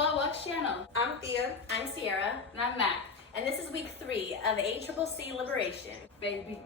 WA-BLOC channel. I'm Thea. I'm Sierra. And I'm Mac. And this is week 3 of ACCC Liberation. Baby.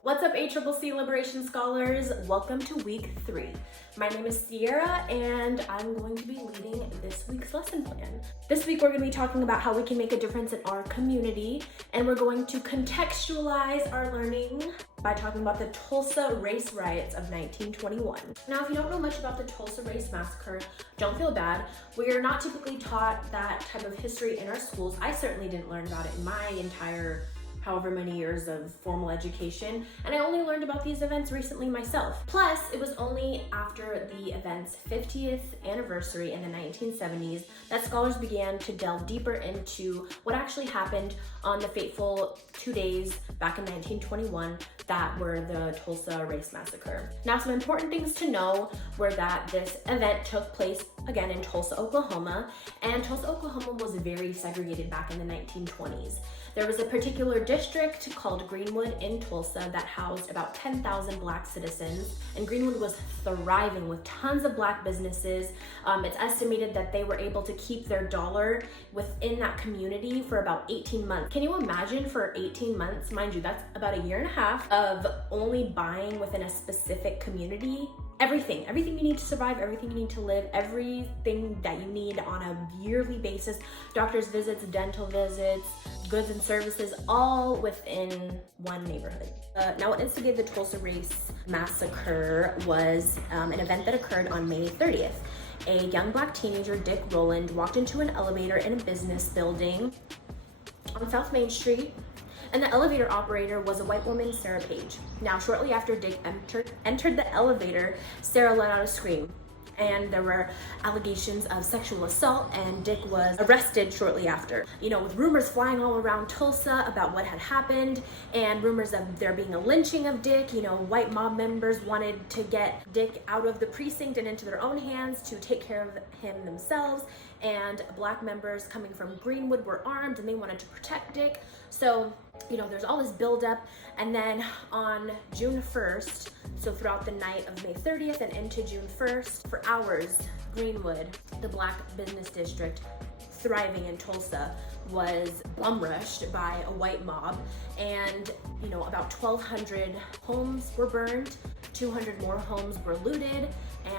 What's up, ACCC Liberation Scholars? Welcome to week 3. My name is Sierra, and I'm going to be leading this week's lesson plan. This week, we're going to be talking about how we can make a difference in our community, and we're going to contextualize our learning by talking about the Tulsa race riots of 1921. Now, if you don't know much about the Tulsa Race Massacre, don't feel bad. We are not typically taught that type of history in our schools. I certainly didn't learn about it in my entire however many years of formal education, and I only learned about these events recently myself. Plus, it was only after the event's 50th anniversary in the 1970s that scholars began to delve deeper into what actually happened on the fateful 2 days back in 1921 that were the Tulsa Race Massacre. Now, some important things to know were that this event took place again in Tulsa, Oklahoma, and Tulsa, Oklahoma was very segregated back in the 1920s. There was a particular district called Greenwood in Tulsa that housed about 10,000 Black citizens, and Greenwood was thriving with tons of Black businesses. It's estimated that they were able to keep their dollar within that community for about 18 months. Can you imagine for 18 months? Mind you, that's about a year and a half of only buying within a specific community. Everything you need to survive, everything you need to live, everything that you need on a yearly basis, doctor's visits, dental visits, goods and services, all within one neighborhood. Now, what instigated the Tulsa Race Massacre was an event that occurred on May 30th. A young Black teenager, Dick Rowland, walked into an elevator in a business building on South Main Street, and the elevator operator was a white woman, Sarah Page. Now, shortly after Dick entered the elevator, Sarah let out a scream, and there were allegations of sexual assault, and Dick was arrested shortly after. You know, with rumors flying all around Tulsa about what had happened, and rumors of there being a lynching of Dick. You know, white mob members wanted to get Dick out of the precinct and into their own hands to take care of him themselves, and Black members coming from Greenwood were armed, and they wanted to protect Dick. So, you know, there's all this buildup, and then on June 1st, so throughout the night of May 30th and into June 1st, for hours, Greenwood, the Black business district thriving in Tulsa, was bum rushed by a white mob, and, you know, about 1,200 homes were burned, 200 more homes were looted,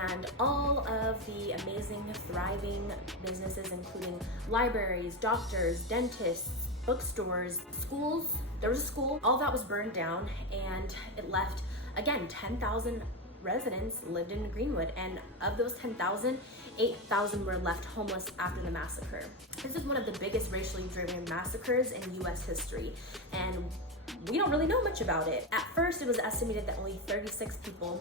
and all of the amazing, thriving businesses, including libraries, doctors, dentists, bookstores, schools, there was a school, all that was burned down, and it left, again, 10,000 residents lived in Greenwood, and of those 10,000, 8,000 were left homeless after the massacre. This is one of the biggest racially driven massacres in US history, and we don't really know much about it. At first, it was estimated that only 36 people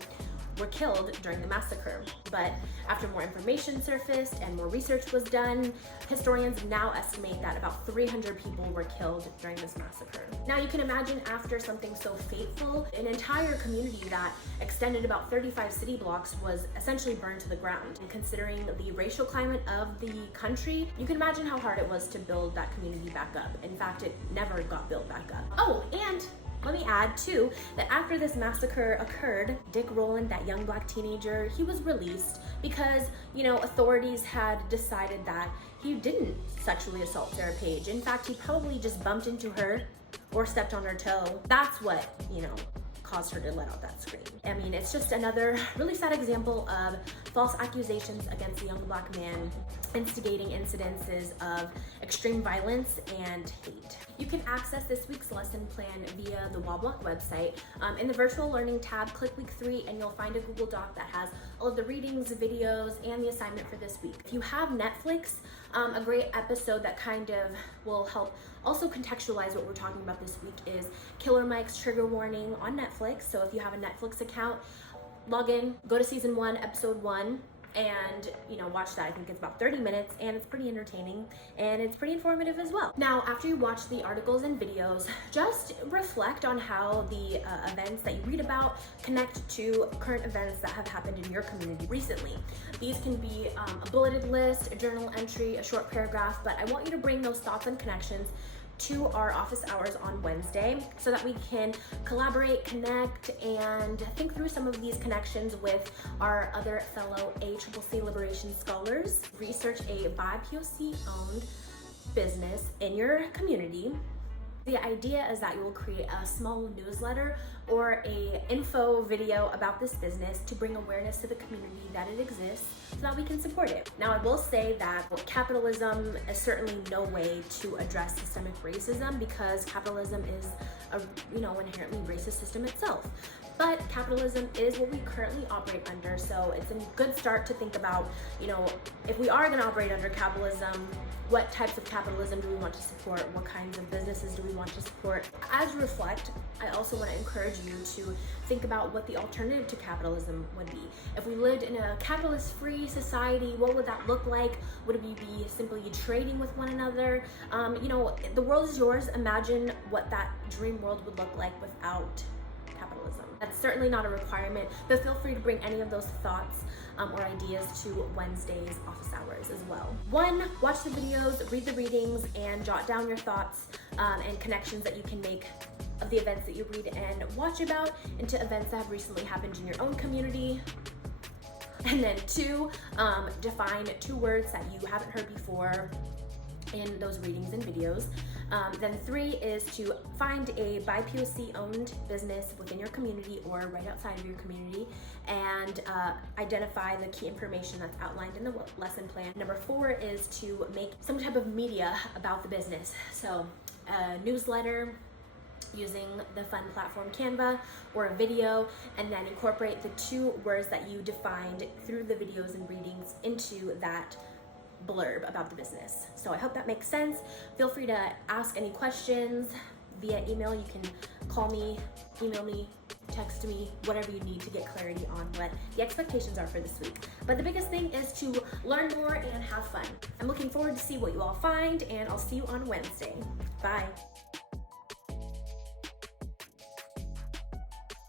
were killed during the massacre. But after more information surfaced and more research was done, historians now estimate that about 300 people were killed during this massacre. Now, you can imagine, after something so fateful, an entire community that extended about 35 city blocks was essentially burned to the ground. And considering the racial climate of the country, you can imagine how hard it was to build that community back up. In fact, it never got built back up. Oh, and let me add, too, that after this massacre occurred, Dick Rowland, that young Black teenager, he was released because, you know, authorities had decided that he didn't sexually assault Sarah Page. In fact, he probably just bumped into her or stepped on her toe. That's what, you know, caused her to let out that scream. I mean, it's just another really sad example of false accusations against a young Black man, instigating incidences of extreme violence and hate. You can access this week's lesson plan via the WA-BLOC website. In the virtual learning tab, click week 3 and you'll find a Google Doc that has all of the readings, videos, and the assignment for this week. If you have Netflix, a great episode that kind of will help also contextualize what we're talking about this week is Killer Mike's Trigger Warning on Netflix. So if you have a Netflix account, log in, go to season 1, episode 1, and, you know, watch that. I think it's about 30 minutes, and it's pretty entertaining, and it's pretty informative as well. Now, after you watch the articles and videos, just reflect on how the events that you read about connect to current events that have happened in your community recently. These can be a bulleted list, a journal entry, a short paragraph, but I want you to bring those thoughts and connections to our office hours on Wednesday so that we can collaborate, connect, and think through some of these connections with our other fellow ACCC Liberation Scholars. Research a BI-POC owned business in your community. The idea is that you will create a small newsletter or a info video about this business to bring awareness to the community that it exists so that we can support it. Now, I will say that capitalism is certainly no way to address systemic racism because capitalism is a inherently racist system itself. But capitalism is what we currently operate under, so it's a good start to think about, if we are going to operate under capitalism, what types of capitalism do we want to support? What kinds of businesses do we want to support? As you reflect, I also want to encourage you to think about what the alternative to capitalism would be. If we lived in a capitalist-free society, what would that look like? Would we be simply trading with one another? The world is yours. Imagine what that dream world would look like without capitalism. That's certainly not a requirement, but feel free to bring any of those thoughts or ideas to Wednesday's office hours as well. 1, watch the videos, read the readings, and jot down your thoughts and connections that you can make of the events that you read and watch about into events that have recently happened in your own community. And then 2, define 2 words that you haven't heard before in those readings and videos. Then 3 is to find a BI-POC owned business within your community or right outside of your community and identify the key information that's outlined in the lesson plan. Number 4 is to make some type of media about the business. So a newsletter using the fun platform Canva or a video, and then incorporate the 2 words that you defined through the videos and readings into that blurb about the business. So I hope that makes sense. Feel free to ask any questions via email. You can call me, email me, text me, whatever you need to get clarity on what the expectations are for this week. But the biggest thing is to learn more and have fun. I'm looking forward to see what you all find, and I'll see you on Wednesday. Bye.